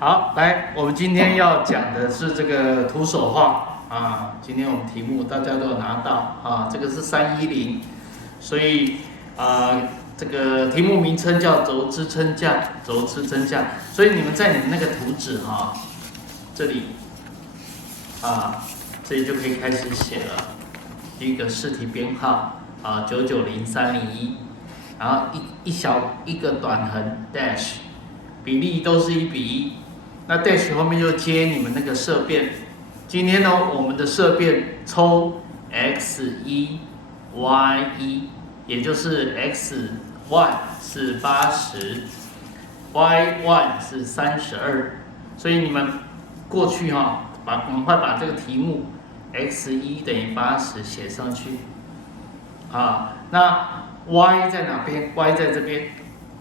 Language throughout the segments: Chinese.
好，来，我们今天要讲的是这个徒手画啊。今天我们题目大家都有拿到啊，这个是310，所以这个题目名称叫轴支撑架，轴支撑架。所以你们在你们那个图纸这里这里就可以开始写了。第一个试题编号990301，然后一个短横 dash， 比例都是1:1。那 dash 后面就接你们那个色变。今天呢，我们的色变抽 x1 y1， 也就是 x1 是80，y1 是32。所以你们过去我们会把这个题目 x1 等于80写上去。那 y 在哪边 ？y 在这边，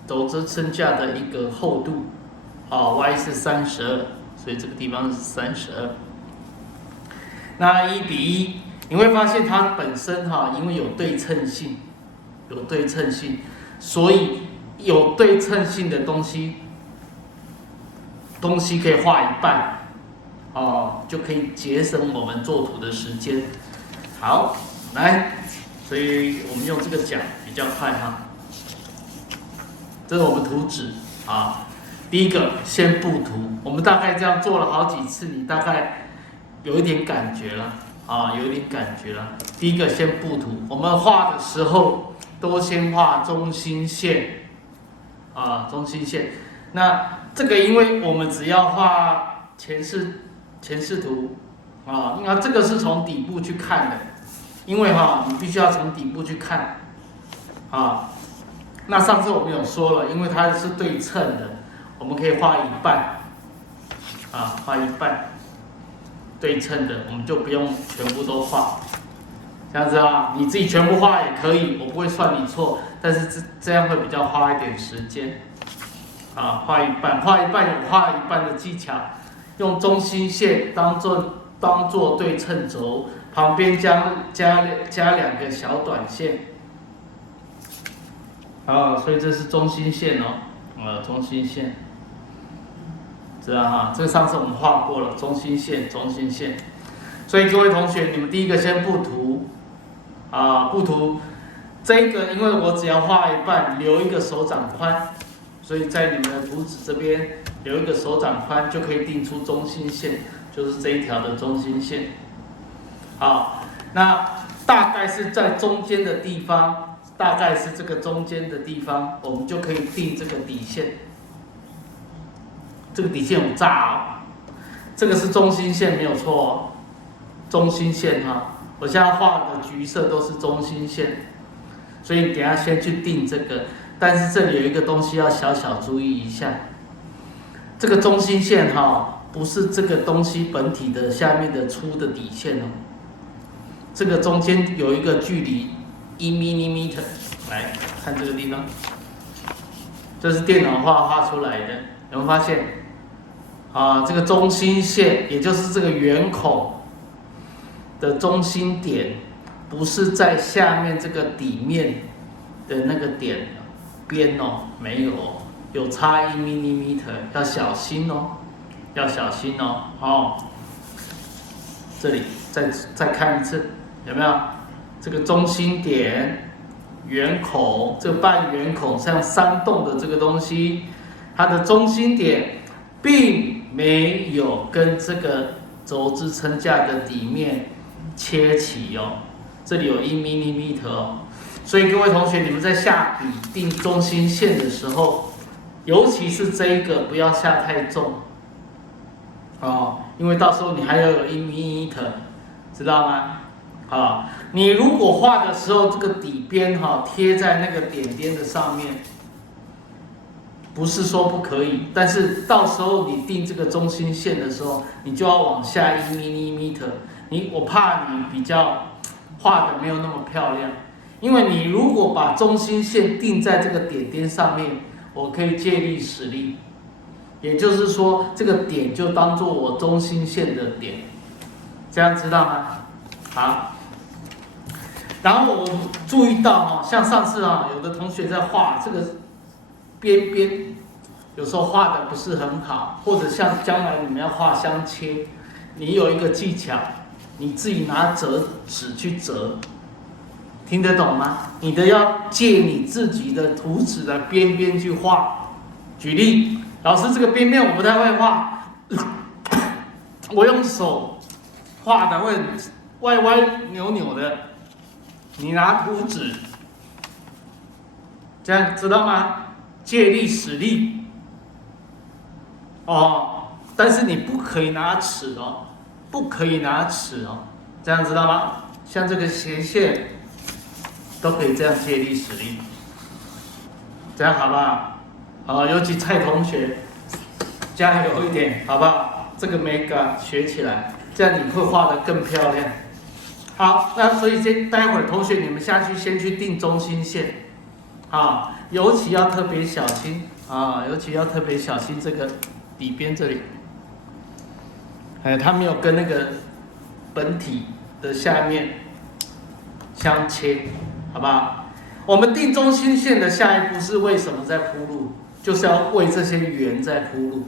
轴支撑架的一个厚度。y 是32，所以这个地方是32。那1:1，你会发现它本身因为有对称性，所以有对称性的东西可以画一半，就可以节省我们做图的时间。好，来，所以我们用这个讲比较快这是我们图纸第一个先布图，我们大概这样做了好几次，你大概有一点感觉了第一个先布图，我们画的时候都先画中心线那这个因为我们只要画前视图那这个是从底部去看的，因为你必须要从底部去看那上次我们有说了，因为它是对称的，我们可以画一半画一半对称的，我们就不用全部都画。这样子你自己全部画也可以，我不会算你错，但是这样会比较花一点时间画一半有画一半的技巧，用中心线当做对称轴，旁边加2个小短线。所以这是中心线中心线，知道这个上次我们画过了，中心线。所以各位同学，你们第一个先布图布图这个，因为我只要画一半，留一个手掌宽，所以在你们的图纸这边留一个手掌宽，就可以定出中心线，就是这一条的中心线。那大概是在中间的地方。大概是这个中间的地方，我们就可以定这个底线。这个底线有炸这个是中心线没有错中心线我现在画的橘色都是中心线，所以等一下先去定这个。但是这里有一个东西要小注意一下，这个中心线不是这个东西本体的下面的粗的底线这个中间有一个距离。1mm， 来看这个地方，这是电脑画出来的，有没有发现？这个中心线，也就是这个圆孔的中心点，不是在下面这个底面的那个点边没有，有差1mm， 要小心这里再看一次，有没有？这个中心点圆孔，这个半圆孔像山洞的这个东西，它的中心点并没有跟这个轴支撑架的底面切齐这里有1mm所以各位同学，你们在下笔定中心线的时候，尤其是这一个不要下太重因为到时候你还要有1mm，知道吗？你如果画的时候，这个底边贴在那个点边的上面，不是说不可以，但是到时候你定这个中心线的时候，你就要往下1mm，我怕你比较画的没有那么漂亮，因为你如果把中心线定在这个点边上面，我可以借力使力，也就是说这个点就当做我中心线的点，这样知道吗？好。然后我注意到像上次有的同学在画这个边边有时候画的不是很好，或者像将来你们要画相切，你有一个技巧，你自己拿折纸去折，听得懂吗？你的要借你自己的图纸的边边去画。举例，老师这个边边我不太会画，我用手画的会歪歪扭扭的，你拿图纸，这样知道吗？借力使力，但是你不可以拿尺哦，不可以拿尺哦，这样知道吗？像这个斜线都可以这样借力使力，这样好不好？尤其蔡同学，加油一点，好不好？这个美感学起来，这样你会画得更漂亮。好，那所以待会儿同学你们下去先去定中心线，尤其要特别小心尤其要特别小心这个底边这里，它没有跟那个本体的下面相切，好不好？我们定中心线的下一步是为什么在铺路？就是要为这些圆在铺路，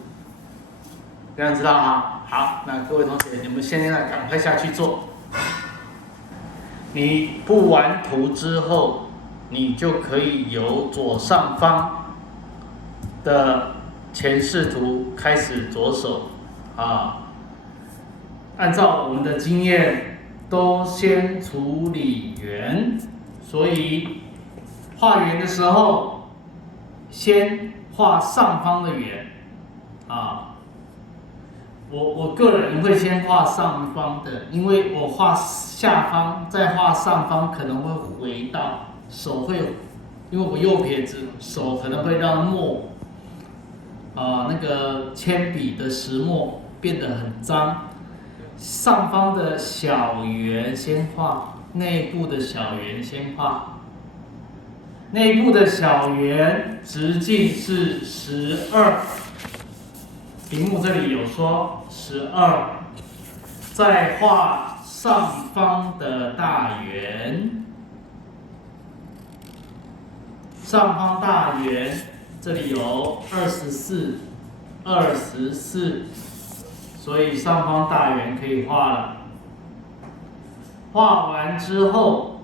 这样知道哈？好，那各位同学，你们现在赶快下去做。你布完图之后，你就可以由左上方的前视图开始着手按照我们的经验，都先处理圆，所以画圆的时候，先画上方的圆我个人会先画上方的，因为我画下方再画上方可能会回到手会，因为我右撇子，手可能会让墨那个铅笔的石墨变得很脏。上方的小圆先画，内部的小圆先画。内部的小圆直径是12，题目这里有说12，再画上方的大圆，上方大圆这里有24，所以上方大圆可以画了。画完之后，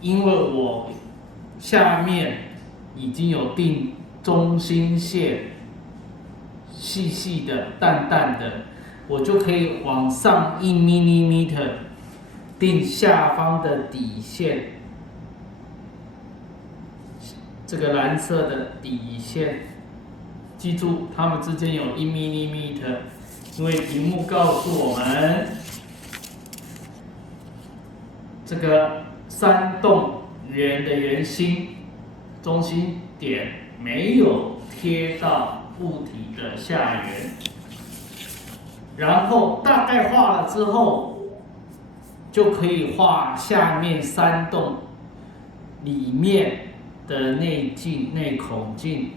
因为我下面已经有定中心线，细细的、淡淡的，我就可以往上1mm定下方的底线，这个蓝色的底线，记住它们之间有1mm，因为题目告诉我们，这个3洞圆的圆心中心点没有贴到物体的下缘，然后大概画了之后，就可以画下面3洞里面的内孔径，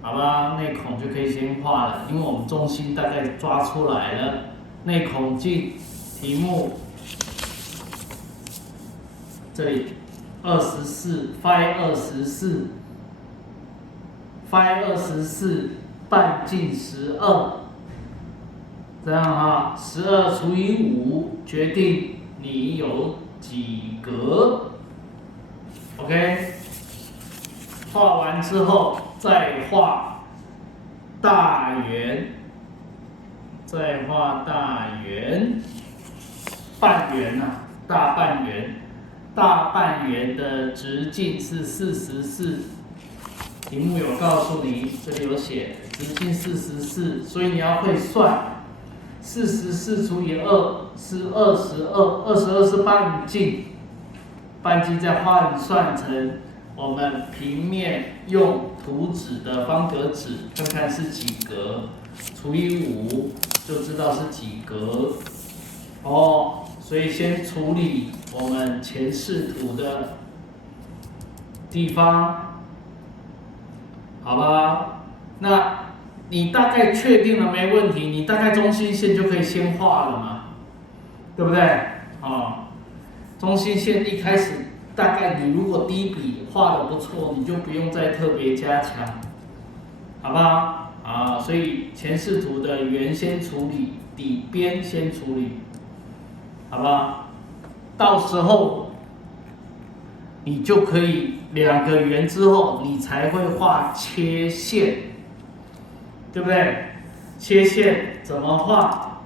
好吧？内孔就可以先画了，因为我们中心大概抓出来了。内孔径题目这里24，phi 24，半径12，这样12除以5决定你有几格。OK， 画完之后再画大圆，半圆大半圆的直径是44，题目有告诉你，这里有写直径44，所以你要会算，44除以2是22是半径，再换算成我们平面用图纸的方格纸，看看是几格，除以5就知道是几格。所以先处理我们前视图的地方，好吧？那你大概确定了没问题，你大概中心线就可以先画了嘛，对不对？中心线一开始大概你如果第一笔画的不错，你就不用再特别加强，好不好？啊，所以前视图的圆先处理，底边先处理，好不好？到时候你就可以2个圆之后，你才会画切线，对不对？切线怎么画？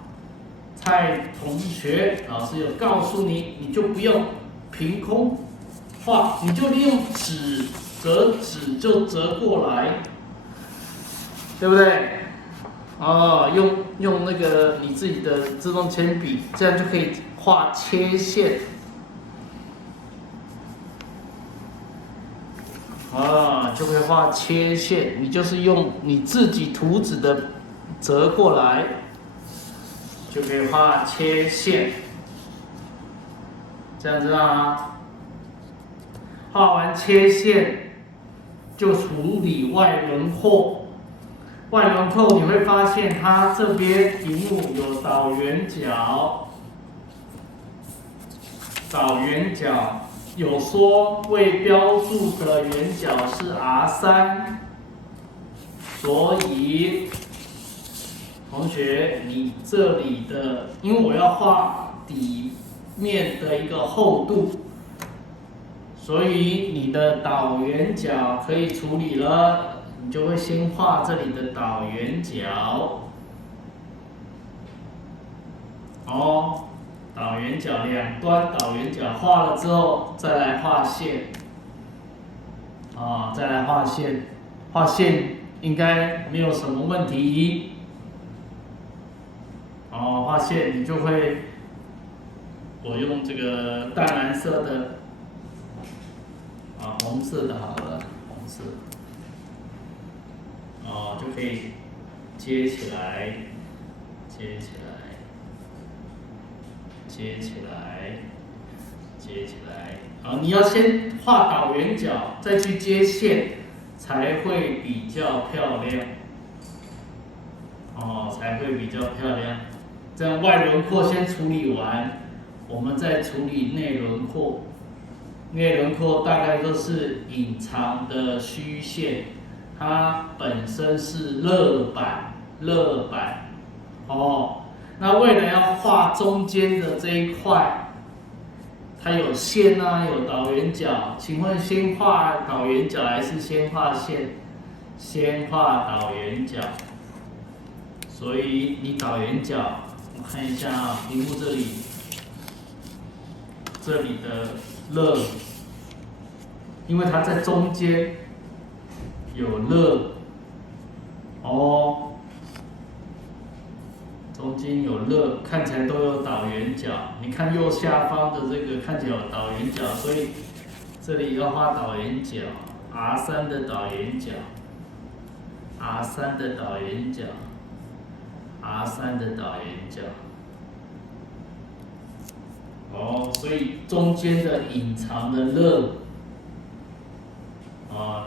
蔡同学老师有告诉你，你就不用凭空画，你就利用纸折纸就折过来，对不对？哦，用那个你自己的自动铅笔，这样就可以画切线。啊，就会画切线，你就是用你自己图纸的折过来，就可以画切线，这样知道吗？画完切线，就处理外轮廓。外轮廓你会发现，它这边题目有导圆角，导圆角。有说未标注的圆角是 R3， 所以同学你这里的，因为我要画底面的一个厚度，所以你的导圆角可以处理了，你就会先画这里的导圆角，哦。导圆角两端导圆角画了之后，再来画线，再来画线，画线应该没有什么问题。画线你就会，我用这个淡蓝色的，红色的好了，红色，就可以接起来，接起来。接起来，接起来。好，你要先画导圆角，再去接线，才会比较漂亮。才会比较漂亮。这样外轮廓先处理完，我们再处理内轮廓。内轮廓大概都是隐藏的虚线，它本身是勒板，勒板。那为了要画中间的这一块，它有线啊，有导圆角，请问先画导圆角还是先画线？先画导圆角。所以你导圆角，我看一下啊，题目这里，这里的勒，因为它在中间有勒，中间有勒，看起来都有导圆角。你看右下方的这个看起来有导圆角，所以这里要画导圆角 ，R3 的导圆角 ，R3 的导圆角 ，R3 的导圆角。所以中间的隐藏的勒，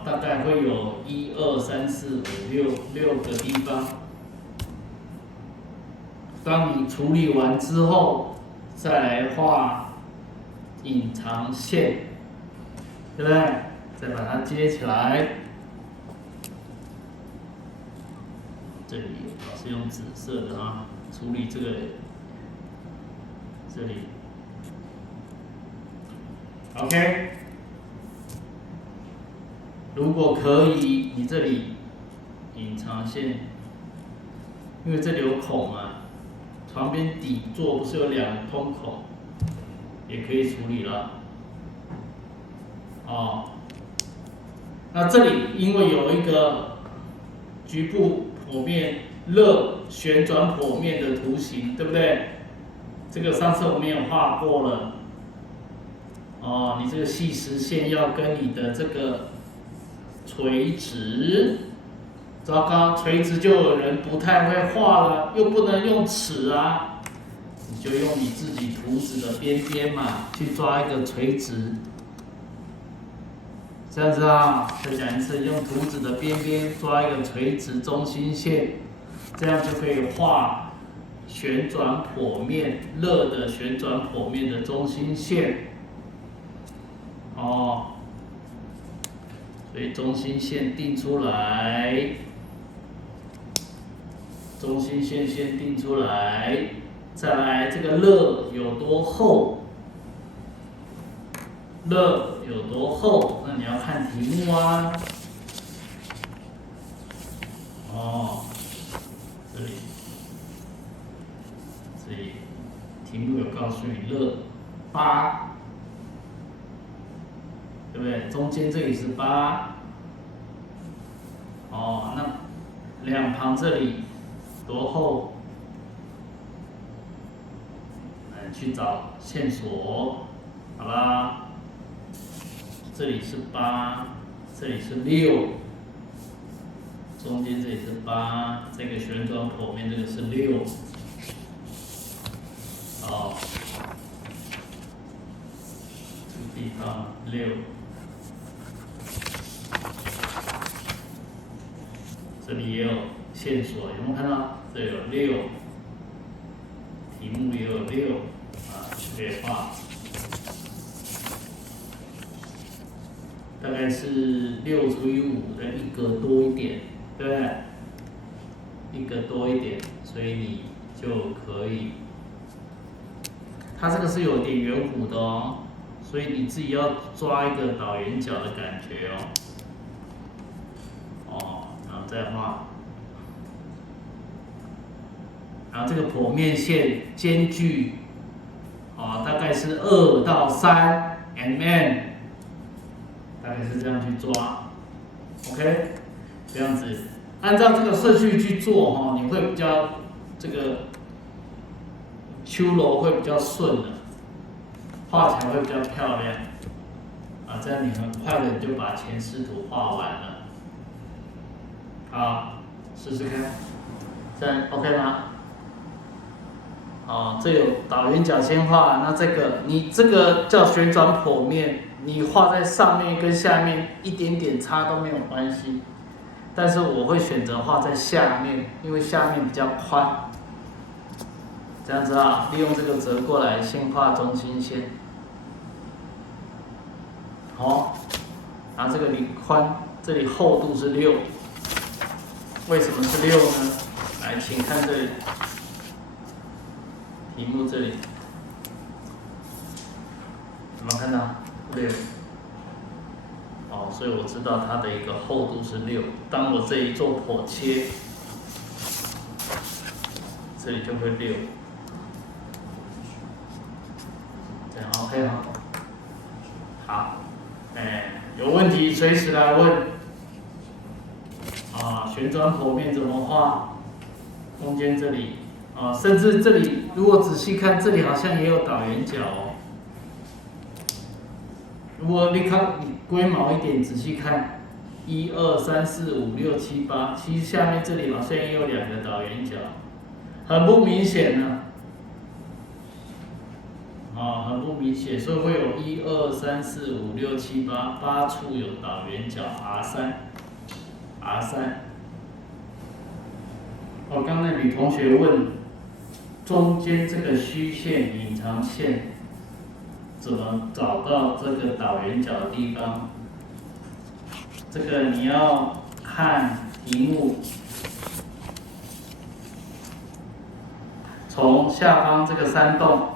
大概会有1、2、3、4、5、6个地方。当你处理完之后，再来画隐藏线，对不对？再把它接起来。这里老师用紫色的处理这个，这里 ，OK。如果可以，你这里隐藏线，因为这里有孔嘛。床边底座不是有2个通孔，也可以处理了。那这里因为有一个局部剖面勒旋转剖面的图形，对不对？这个上次我们有画过了。你这个细实线要跟你的这个垂直。糟糕，垂直就有人不太会画了，又不能用尺啊，你就用你自己图纸的边边嘛，去抓一个垂直，这样子啊。再讲一次，用图纸的边边抓一个垂直中心线，这样就可以画旋转剖面勒的旋转剖面的中心线。哦，所以中心线定出来，中心线先定出来，再来这个乐有多厚？乐有多厚？那你要看题目啊。哦，这里题目有告诉你乐8，对不对？中间这里是8。哦，那两旁这里多厚？去找线索，好啦。这里是8，这里是6，中间这里是8，这个旋转剖面这个是6，好，这个地方6，这里也有线索，有没有看到？这里有6，题目也有6，可以画。大概是6除以5的1格多一点，对不对？1格多一点，所以你就可以。它这个是有点圆弧的哦，所以你自己要抓一个倒圆角的感觉哦。哦，然后再画，然后这个剖面线间距，大概是2到3 mm。大概是这样去抓 ，OK， 这样子，按照这个顺序去做哈，你会比较这个秋楼会比较顺的，画起来会比较漂亮，这样你很快的就把前视图画完了，好，试试看，这样 OK 吗？这有倒圆角先画，那这个你这个叫旋转剖面。你画在上面跟下面一点点差都没有关系，但是我会选择画在下面，因为下面比较宽。这样子啊，利用这个折过来，先画中心线。好，然后这个里宽，这里厚度是6，为什么是6呢？来，请看这里，题目这里，有没有看到6？所以我知道它的一个厚度是6。当我这一做剖切，这里就会6。这样 OK 吗？好，有问题随时来问。旋转剖面怎么画？中间这里，甚至这里如果仔细看，这里好像也有倒圆角哦。如果你龟毛一点，仔细看，1、2、3、4、5、6、7、8，其实下面这里好像也有2个倒圆角，很不明显呢。很不明显，所以会有1、2、3、4、5、6、7、8处有倒圆角 R3。刚才女同学问，中间这个虚线、隐藏线。怎么找到这个倒圆角的地方？这个你要看题目，从下方这个山洞，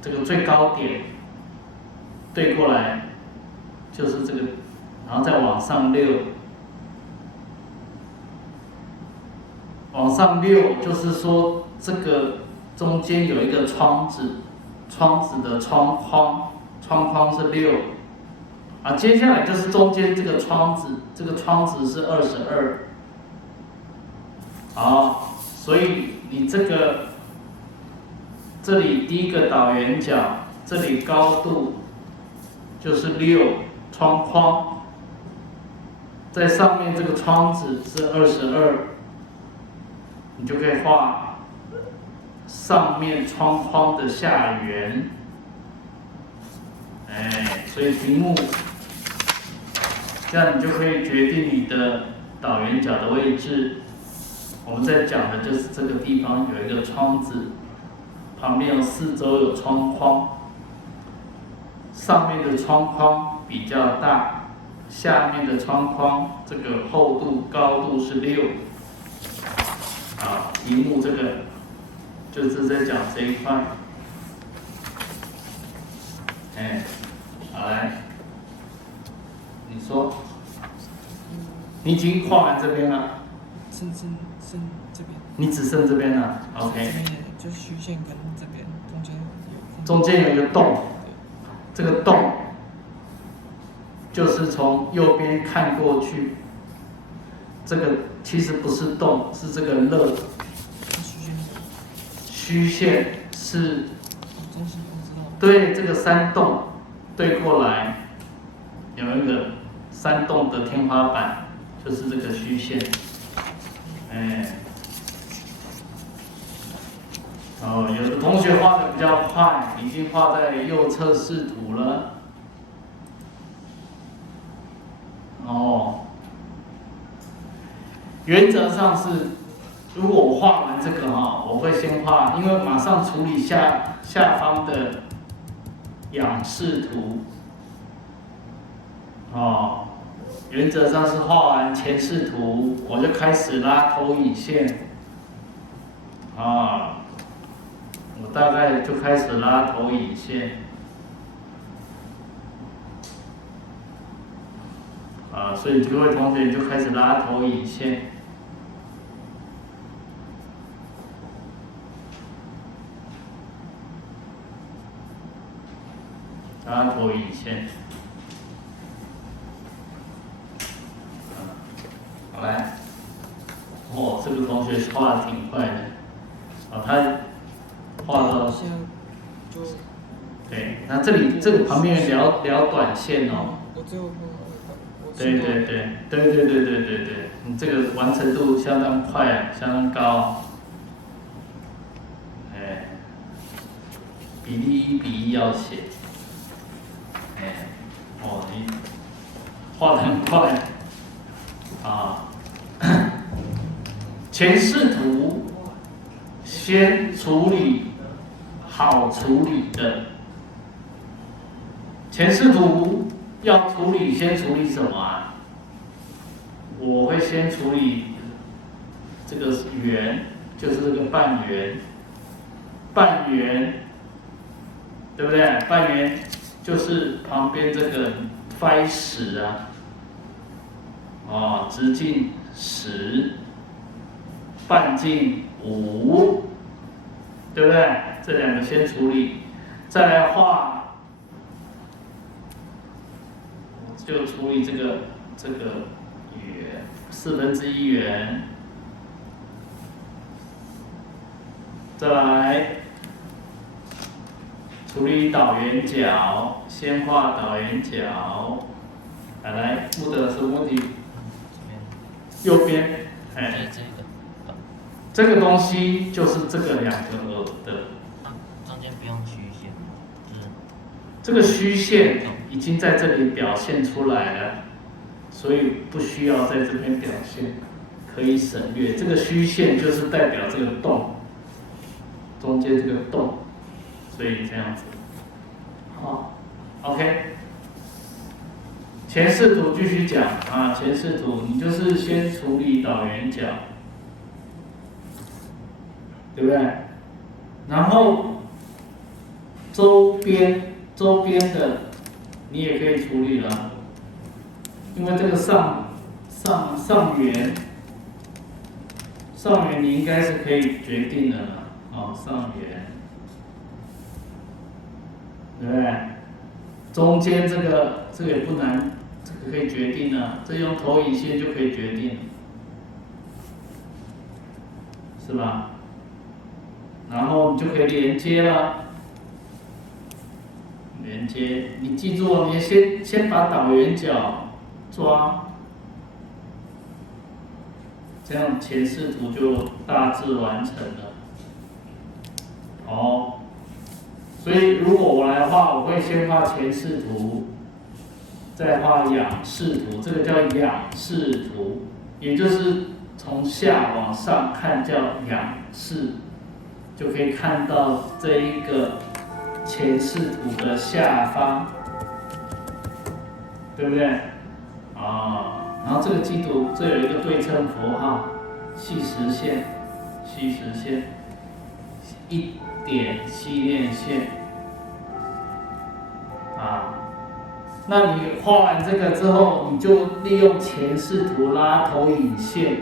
这个最高点对过来，就是这个，然后再往上6，往上6，就是说这个中间有一个窗子。窗子的窗框是6，接下来就是中间这个窗子，这个窗子是22，好，所以你这个这里第一个倒圆角，这里高度就是6，窗框在上面这个窗子是22，你就可以画。上面窗框的下缘，所以题目，这样你就可以决定你的倒圆角的位置。我们在讲的就是这个地方有一个窗子，旁边有4周有窗框，上面的窗框比较大，下面的窗框这个厚度高度是6。啊，萤幕这个就是在讲这一块。好来，你说，你已经画完这边了。剩这边。你只剩这边了 ，OK。这边就是虚线跟这边中间有一个洞，这个洞就是从右边看过去，这个其实不是洞，是这个乐。虚线是。对，这个山洞对过来有一个山洞的天花板，就是这个虚线。有的同学画的比较快，已经画在右侧视图了。原则上是，如果我画完这个我会先画，因为马上处理下方的仰视图。原则上是画完前视图，我就开始拉投影线。我大概就开始拉投影线。所以各位同学就开始拉投影线。拉投影线。好来，这个同学画的挺快的，他画到，对，那这个旁边聊短线哦。对，你这个完成度相当快，相当高。比例1:1要写。你画得很快。前视图先处理好处理的。前视图要处理，先处理什么啊？我会先处理这个圆，就是这个半圆。半圆，对不对？半圆就是旁边这个 φ10啊。直径10，半径5，对不对？这两个先处理，再来画，就处理这个圆1/4圆，再来处理导圆角，先画导圆角。来，木的什么问题？右边，这个东西就是这个2个耳的。中间不用虚线，这个虚线已经在这里表现出来了，所以不需要在这边表现，可以省略。这个虚线就是代表这个洞，中间这个洞，所以这样子。OK。前视图继续讲前视图你就是先处理导圆角，对不对？然后周边的你也可以处理了，因为这个上缘你应该是可以决定的了上缘，对不对？中间这个也不难。这个可以决定了，这用投影线就可以决定，是吧？然后你就可以连接了。连接，你记住你先把导圆角抓，这样前视图就大致完成了。所以如果我来画，我会先画前视图。再画仰视图，这个叫仰视图，也就是从下往上看叫仰视，就可以看到这一个前视图的下方对不对？然后这个记住，这有一个对称符号，细实线，一点细链线，那你画完这个之后，你就利用前视图拉投影线，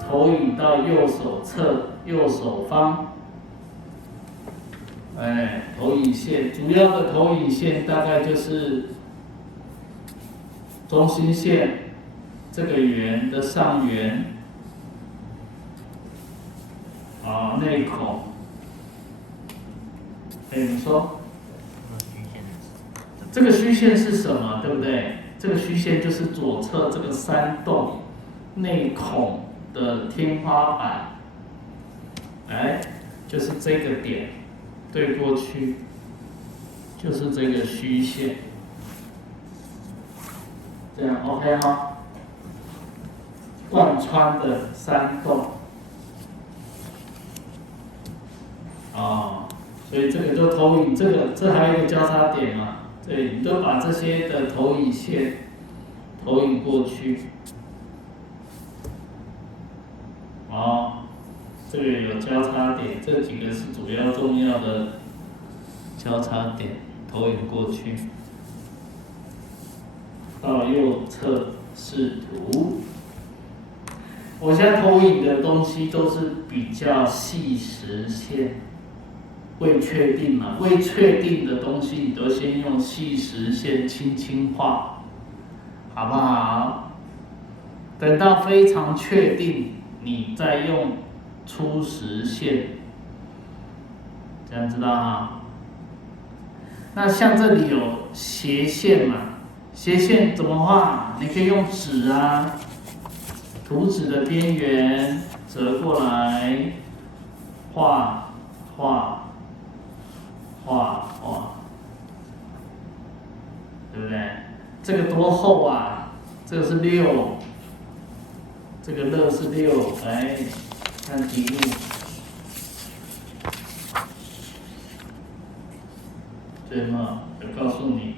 投影到右手侧右手方。投影线主要的投影线大概就是中心线这个圆的上缘，内孔。你说这个虚线是什么？对不对？这个虚线就是左侧这个山洞内孔的天花板，就是这个点对过去，就是这个虚线，这样 OK 哈？贯穿的山洞，所以这个就投影，这还有一个交叉点嘛？对，你都把这些的投影线投影过去，这个有交叉点，这几个是主要重要的交叉点，投影过去，到右侧视图。我现在投影的东西都是比较细实线。未确定嘛，未确定的东西你都先用细实线轻轻画，好不好？等到非常确定，你再用粗实线，这样知道哈？那像这里有斜线嘛，斜线怎么画？你可以用纸图纸的边缘折过来，画。对不对？这个多厚啊？这个是6，这个乐是6，看题目。对吗？就告诉你，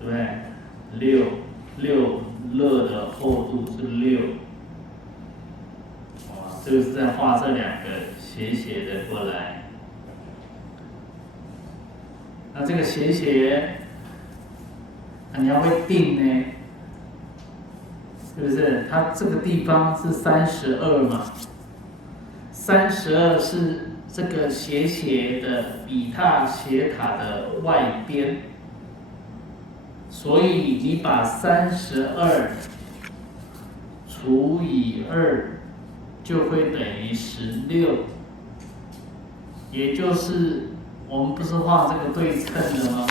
对不对？6乐的厚度是6。这个是在画这两个斜的过来。那这个斜，你要会定呢，是不是？它这个地方是32嘛，32是这个斜的比塔斜塔的外边，所以你把32除以2就会等于16，也就是我们不是画这个对称的吗？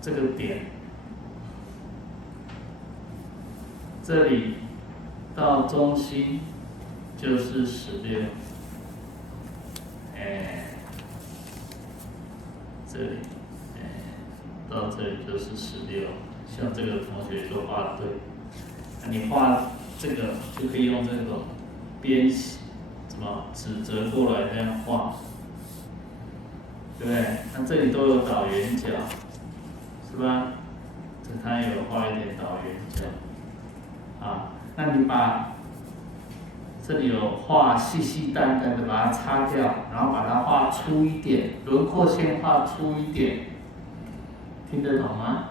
这个点，这里到中心就是16，这里，到这里就是16，像这个同学就画对，你画这个就可以用这种边纸折过来这样画，对不对？那这里都有倒圆角，是吧？它有画一点倒圆角，那你把这里有画细淡的把它擦掉，然后把它画粗一点，轮廓线画粗一点，听得懂吗？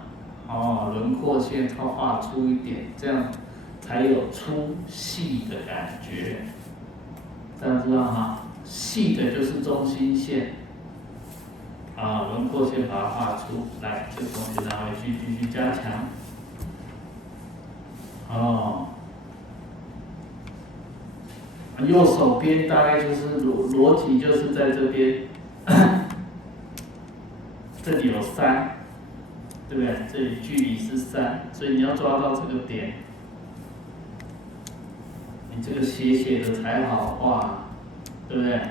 轮廓线画粗一点，这样才有粗细的感觉。这样知道吗？细的就是中心线，轮廓线把它画出来，这个同学拿回去继续加强。右手边大概就是逻辑就是在这边，这里有3，对不对？这里距离是3，所以你要抓到这个点，你这个斜的才好画，对不对？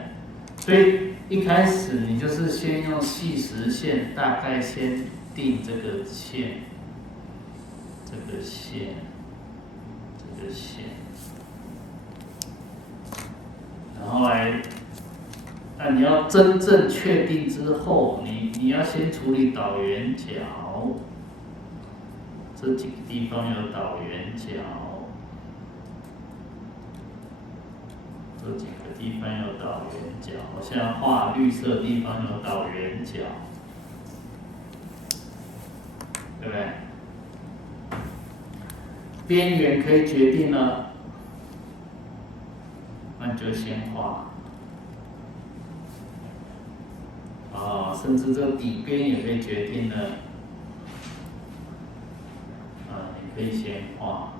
所以一开始你就是先用细实线，大概先定这个线，这个线，然后那你要真正确定之后，你要先处理导圆角，这几个地方有导圆角，这几个地方有导圆角，我现在画绿色的地方有导圆角，对不对？边缘可以决定了，那你就先画。甚至这个底边也可以决定了，你可以先画，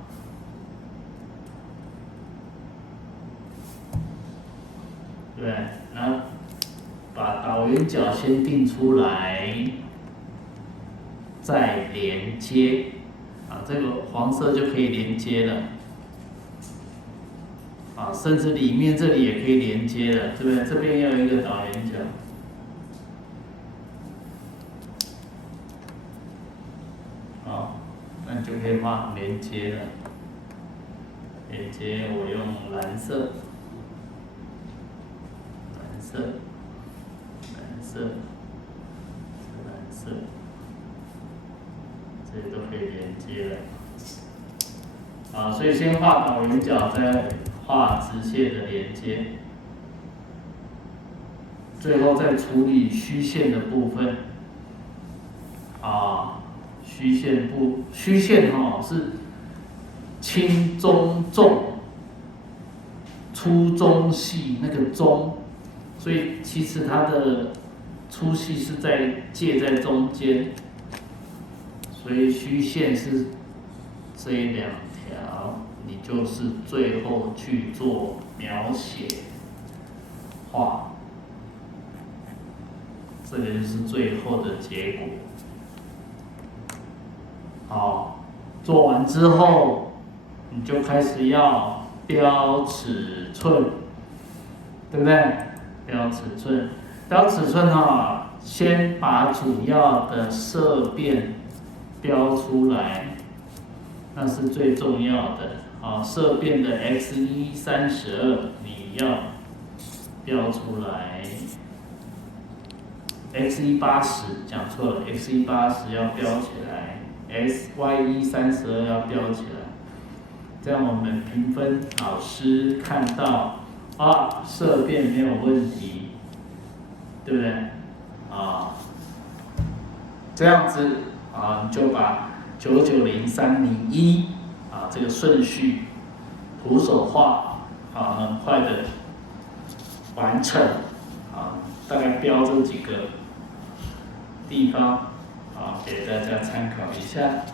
对，然后把导圆角先定出来，再连接，这个黄色就可以连接了，甚至里面这里也可以连接了，对不对？这边要有一个导圆角。那你就可以画连接了。连接我用蓝色，蓝色，蓝色，蓝色，这些都可以连接了。所以先画导圆角，再画直线的连接，最后再处理虚线的部分。虚线是轻中重，粗中细那个中，所以其实它的粗细是介在中间，所以虚线是这两条，你就是最后去做描写画，这个就是最后的结果。好，做完之后，你就开始要标尺寸，对不对？标尺寸，先把主要的色变标出来，那是最重要的。色变的 x132你要标出来 ，x180讲错了 ，x180要标起来。y132要标起来，这样我们评分老师看到色变没有问题，对不对？这样子你就把990-301这个顺序徒手画很快的完成大概标这几个地方。给大家参考一下。